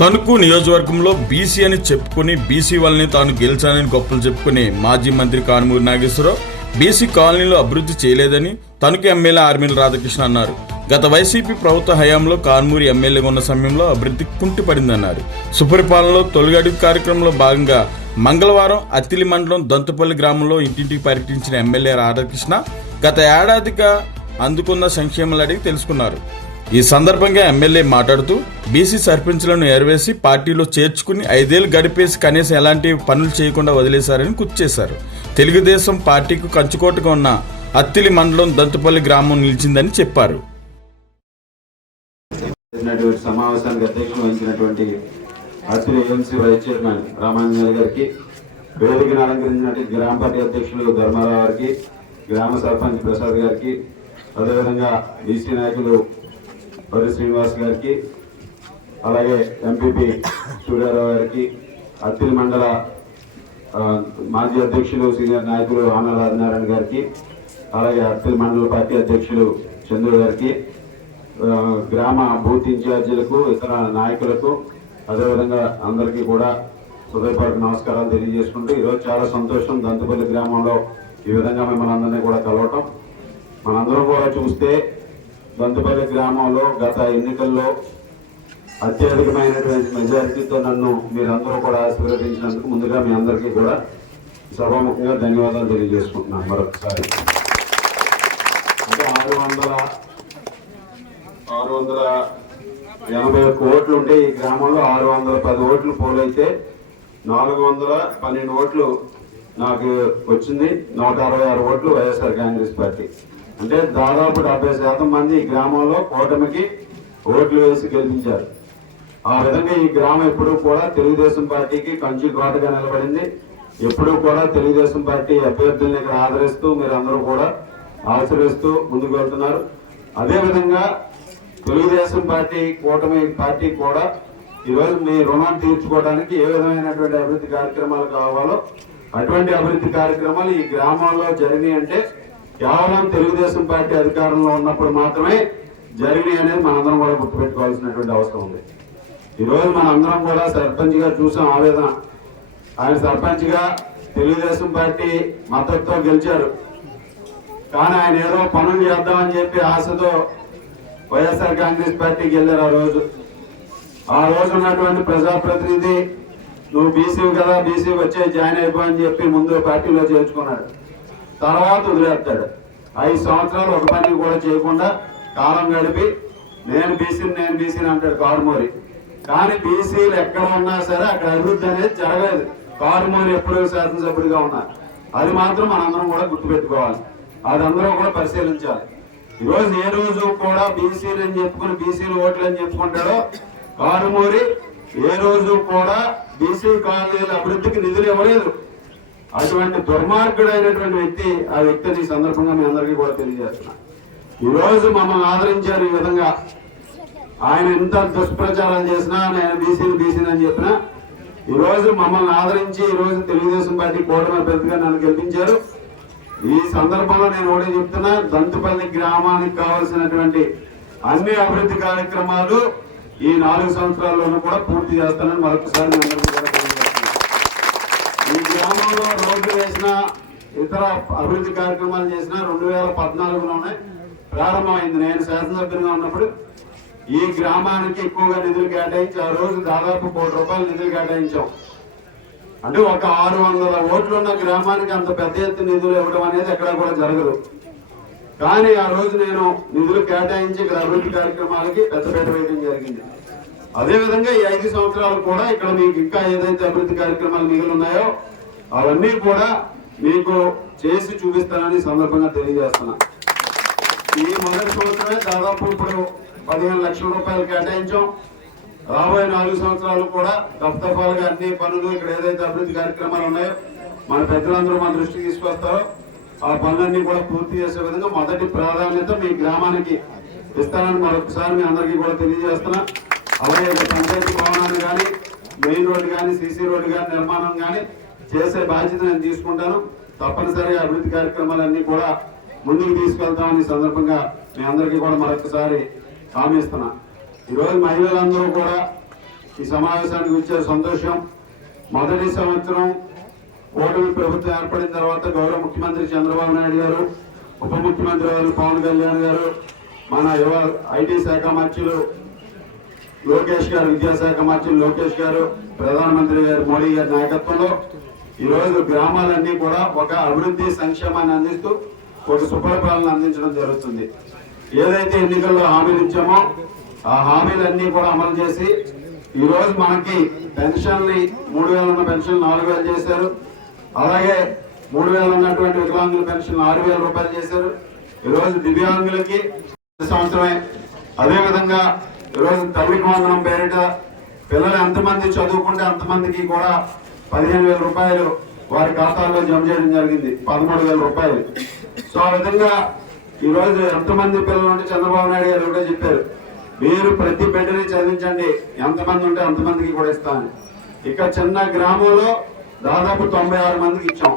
తణుకు నియోజకవర్గంలో బీసీ అని చెప్పుకుని బీసీ వాళ్ళని తాను గెలిచానని గొప్పలు చెప్పుకునే మాజీ మంత్రి కానుమూరి నాగేశ్వరరావు బీసీ కాలనీలో అభివృద్ధి చేయలేదని తణుకు ఎమ్మెల్యే ఆర్మీల రాధాకృష్ణ అన్నారు. గత వైసీపీ ప్రభుత్వ హయాంలో కాన్మూరి ఎమ్మెల్యేగా ఉన్న సమయంలో అభివృద్ధి కుంటిపడిందన్నారు. సుపరిపాలనలో తొలిగడుగు కార్యక్రమంలో భాగంగా మంగళవారం అత్తిలి మండలం దంతుపల్లి గ్రామంలో ఇంటింటికి పర్యటించిన ఎమ్మెల్యే రాధాకృష్ణ గత ఏడాదిగా అందుకున్న సంక్షేమాలు అడిగి తెలుసుకున్నారు. ఈ సందర్భంగా ఎమ్మెల్యే మాట్లాడుతూ బీసీ సర్పంచ్లను ఎరవేసి పార్టీలో చేర్చుకుని ఐదేళ్ళు గడిపేసి కనీసం ఎలాంటి పనులు చేయకుండా వదిలేశారని గుర్తు తెలుగుదేశం పార్టీకి కంచుకోటగా ఉన్న అత్తిలి మండలం దంతుపల్లి గ్రామం నిలిచిందని చెప్పారు. సమావేశానికి అధ్యక్షులు వహించినటువంటి Atri AMC vice chairman Ramanjaneyulu గారికి వేదికను అలంకరించినటువంటి గ్రామ పార్టీ అధ్యక్షులు ధర్మారావు గారికి గ్రామ సర్పంచ్ ప్రసాద్ గారికి అదేవిధంగా బీసీ నాయకులు వరి శ్రీనివాస్ గారికి అలాగే ఎంపీపీ సూర్యారావు గారికి అత్తిలి మండల మాజీ అధ్యక్షులు సీనియర్ నాయకులు ఆనల ఆదినారాయణ గారికి అలాగే అత్తిలి మండల పార్టీ అధ్యక్షులు చంద్రు గారికి గ్రామ బూత్ ఇన్ఛార్జీలకు ఇతర నాయకులకు అదేవిధంగా అందరికీ కూడా హృదయపూర్వక నమస్కారాలు తెలియజేసుకుంటూ ఈరోజు చాలా సంతోషం. దంతపల్లి గ్రామంలో ఈ విధంగా మిమ్మల్ని అందరినీ కూడా కలవటం. మనందరం కూడా చూస్తే దంతపల్లి గ్రామంలో గత ఎన్నికల్లో అత్యధికమైనటువంటి మెజారిటీతో నన్ను మీరందరూ కూడా ఆశీర్వదించినందుకు ముందుగా మీ అందరికీ కూడా సభాముఖంగా ధన్యవాదాలు తెలియజేసుకుంటున్నాను. మరొకసారి. అంటే ఆరు వందల ఆరు వందల ఎనభై ఒక్క ఓట్లు ఉంటే ఈ గ్రామంలో ఆరు వందల పది ఓట్లు పోలైతే నాలుగు వందల పన్నెండు ఓట్లు నాకు వచ్చింది నూట అరవై ఆరు ఓట్లు వైఎస్ఆర్ కాంగ్రెస్ పార్టీ. అంటే దాదాపు డెబ్బై శాతం మంది ఈ గ్రామంలో కూటమికి ఓట్లు వేసి గెలిపించారు. ఆ విధంగా ఈ గ్రామం ఎప్పుడూ కూడా తెలుగుదేశం పార్టీకి కంచి కోటగా నిలబడింది. ఎప్పుడూ కూడా తెలుగుదేశం పార్టీ అభ్యర్థుల్ని ఇక్కడ ఆదరిస్తూ మీరందరూ కూడా ఆశ్రయిస్తూ ముందుకు వెళ్తున్నారు. అదేవిధంగా తెలుగుదేశం పార్టీ కూటమి పార్టీ కూడా ఈరోజు మీ రుణం తీర్చుకోవడానికి ఏ విధమైనటువంటి అభివృద్ధి కార్యక్రమాలు కావాలో అటువంటి అభివృద్ధి కార్యక్రమాలు ఈ గ్రామాల్లో జరిగినాయి అంటే కేవలం తెలుగుదేశం పార్టీ అధికారంలో ఉన్నప్పుడు మాత్రమే జరిగినాయి అనేది మనందరం కూడా గుర్తుపెట్టుకోవాల్సినటువంటి అవసరం ఉంది. ఈరోజు మనందరం కూడా సర్పంచ్గా చూసాం ఆవేదన. ఆయన సర్పంచ్గా తెలుగుదేశం పార్టీ మద్దతుతో గెలిచారు. కానీ ఆయన ఏదో పనులు చేద్దామని చెప్పి ఆశతో వైఎస్ఆర్ కాంగ్రెస్ పార్టీకి వెళ్ళారు ఆ రోజు. ఆ రోజు ఉన్నటువంటి ప్రజాప్రతినిధి నువ్వు బీసీ కదా బీసీ వచ్చే జాయిన్ అయిపో అని చెప్పి ముందు పార్టీలో చేర్చుకున్నాడు. తర్వాత వదిలేస్తాడు. ఐదు సంవత్సరాలు ఒక పని కూడా చేయకుండా కాలం గడిపి నేను బీసీని నేను బీసీని అంటాడు కారుమూరి. కానీ బీసీలు ఎక్కడ ఉన్నా సరే అక్కడ అభివృద్ధి అనేది జరగలేదు. కారుమూరి ఎప్పుడూ శాసనసభ్యుడిగా ఉన్నారు. అది మాత్రం మనందరం కూడా గుర్తుపెట్టుకోవాలి. అది అందరూ కూడా పరిశీలించాలి. ఈరోజు ఏ రోజు కూడా బీసీలు అని చెప్పుకుని బీసీలు ఓట్లు అని చెప్పుకుంటాడో కారుమూరి ఏ రోజు కూడా బీసీ కాలనీల అభివృద్ధికి నిధులు ఇవ్వలేదు. అటువంటి దుర్మార్గుడైనటువంటి వ్యక్తి ఆ వ్యక్తిని ఈ సందర్భంగా మీ అందరికీ కూడా తెలియజేస్తున్నా. ఈరోజు మమ్మల్ని ఆదరించారు ఈ విధంగా. ఆయన ఎంత దుష్ప్రచారాలు చేసినా నేను బీసీని బీసీని అని చెప్పినా ఈరోజు మమ్మల్ని ఆదరించి ఈ రోజు తెలుగుదేశం పార్టీ కూటమి అభ్యర్థిగా నన్ను గెలిపించారు. ఈ సందర్భంలో నేను ఒకటి చెప్తున్నా దంతుపల్లి గ్రామానికి కావాల్సినటువంటి అన్ని అభివృద్ధి కార్యక్రమాలు ఈ నాలుగు సంవత్సరాల్లోనూ కూడా పూర్తి చేస్తానని మరొకసారి ఈ గ్రామంలో రోడ్లు వేసిన ఇతర అభివృద్ధి కార్యక్రమాలు చేసిన రెండు వేల పద్నాలుగులోనే ప్రారంభమైంది. నేను శాసనసభ్యునిగా ఉన్నప్పుడు ఈ గ్రామానికి ఎక్కువగా నిధులు కేటాయించి ఆ రోజు దాదాపు కోటి రూపాయలు నిధులు కేటాయించాం. అంటే ఒక ఆరు వందల ఓట్లు ఉన్న గ్రామానికి అంత పెద్ద ఎత్తున నిధులు ఇవ్వడం అనేది ఎక్కడా కూడా జరగదు. కానీ ఆ రోజు నేను నిధులు కేటాయించి ఇక్కడ అభివృద్ధి కార్యక్రమాలకి పెద్దపేట వేయడం జరిగింది. అదేవిధంగా ఈ ఐదు సంవత్సరాలు కూడా ఇక్కడ మీకు ఇంకా ఏదైతే అభివృద్ధి కార్యక్రమాలు మిగిలి ఉన్నాయో అవన్నీ కూడా మీకు చేసి చూపిస్తానని సందర్భంగా తెలియజేస్తున్నా. ఈ మొదటి సంవత్సరమే దాదాపు ఇప్పుడు పదిహేను లక్షల రూపాయలు కేటాయించాం. రాబోయే నాలుగు సంవత్సరాలు కూడా దఫదఫాలుగా అన్ని పనులు ఇక్కడ ఏదైతే అభివృద్ధి కార్యక్రమాలు ఉన్నాయో మన పెద్దలందరూ మన దృష్టికి తీసుకొస్తారో. ఆ పనులన్నీ కూడా పూర్తి చేసే విధంగా మొదటి ప్రాధాన్యత మీ గ్రామానికి ఇస్తానని మరొకసారి మీ అందరికీ కూడా తెలియజేస్తున్నా. అలాగే పంచాయతీ భవనాన్ని కానీ మెయిన్ రోడ్డు కానీ సీసీ రోడ్డు కానీ నిర్మాణం కానీ చేసే బాధ్యత నేను తీసుకుంటాను. తప్పనిసరిగా అభివృద్ధి కార్యక్రమాలన్నీ కూడా ముందుకు తీసుకెళ్తామని సందర్భంగా మీ అందరికీ కూడా మరొకసారి హామీ ఇస్తున్నా. ఈరోజు మహిళలందరూ కూడా ఈ సమావేశానికి వచ్చే సంతోషం. మొదటి సంవత్సరం ఓటమి ప్రభుత్వం ఏర్పడిన తర్వాత గౌరవ ముఖ్యమంత్రి చంద్రబాబు నాయుడు గారు ఉప ముఖ్యమంత్రి గారు పవన్ కళ్యాణ్ గారు మన యువ ఐటీ శాఖ మంత్రులు లోకేష్ గారు విద్యాశాఖ మంత్రులు లోకేష్ గారు ప్రధానమంత్రి గారు మోడీ గారి నాయకత్వంలో ఈ రోజు గ్రామాలన్నీ కూడా ఒక అభివృద్ధి సంక్షేమాన్ని అందిస్తూ ఒక సుపరిపాలన అందించడం జరుగుతుంది. ఏదైతే ఎన్నికల్లో హామీలు ఇచ్చామో ఆ హామీలన్నీ కూడా అమలు చేసి ఈరోజు మనకి పెన్షన్ని మూడు వేలు ఉన్న పెన్షన్ నాలుగు వేలు చేశారు. అలాగే మూడు వేలు ఉన్నటువంటి వికలాంగుల పెన్షన్ ఆరు వేల రూపాయలు చేశారు. ఈరోజు దివ్యాంగులకి సంవత్సరమే. అదేవిధంగా ఈరోజు తల్లికి వందనం పేరిట పిల్లలు ఎంతమంది చదువుకుంటే అంతమందికి కూడా పదిహేను వేల రూపాయలు వారి ఖాతాల్లో జమ చేయడం జరిగింది. పదమూడు వేల రూపాయలు. సో ఆ విధంగా ఈరోజు ఎంతమంది పిల్లలు ఉంటే చంద్రబాబు నాయుడు గారు కూడా చెప్పారు. మీరు ప్రతి బిడ్డని చదివించండి. ఎంతమంది ఉంటే అంతమందికి కూడా ఇస్తాను. ఇక చిన్న గ్రామంలో దాదాపు తొంభై ఆరు మందికి ఇచ్చాం.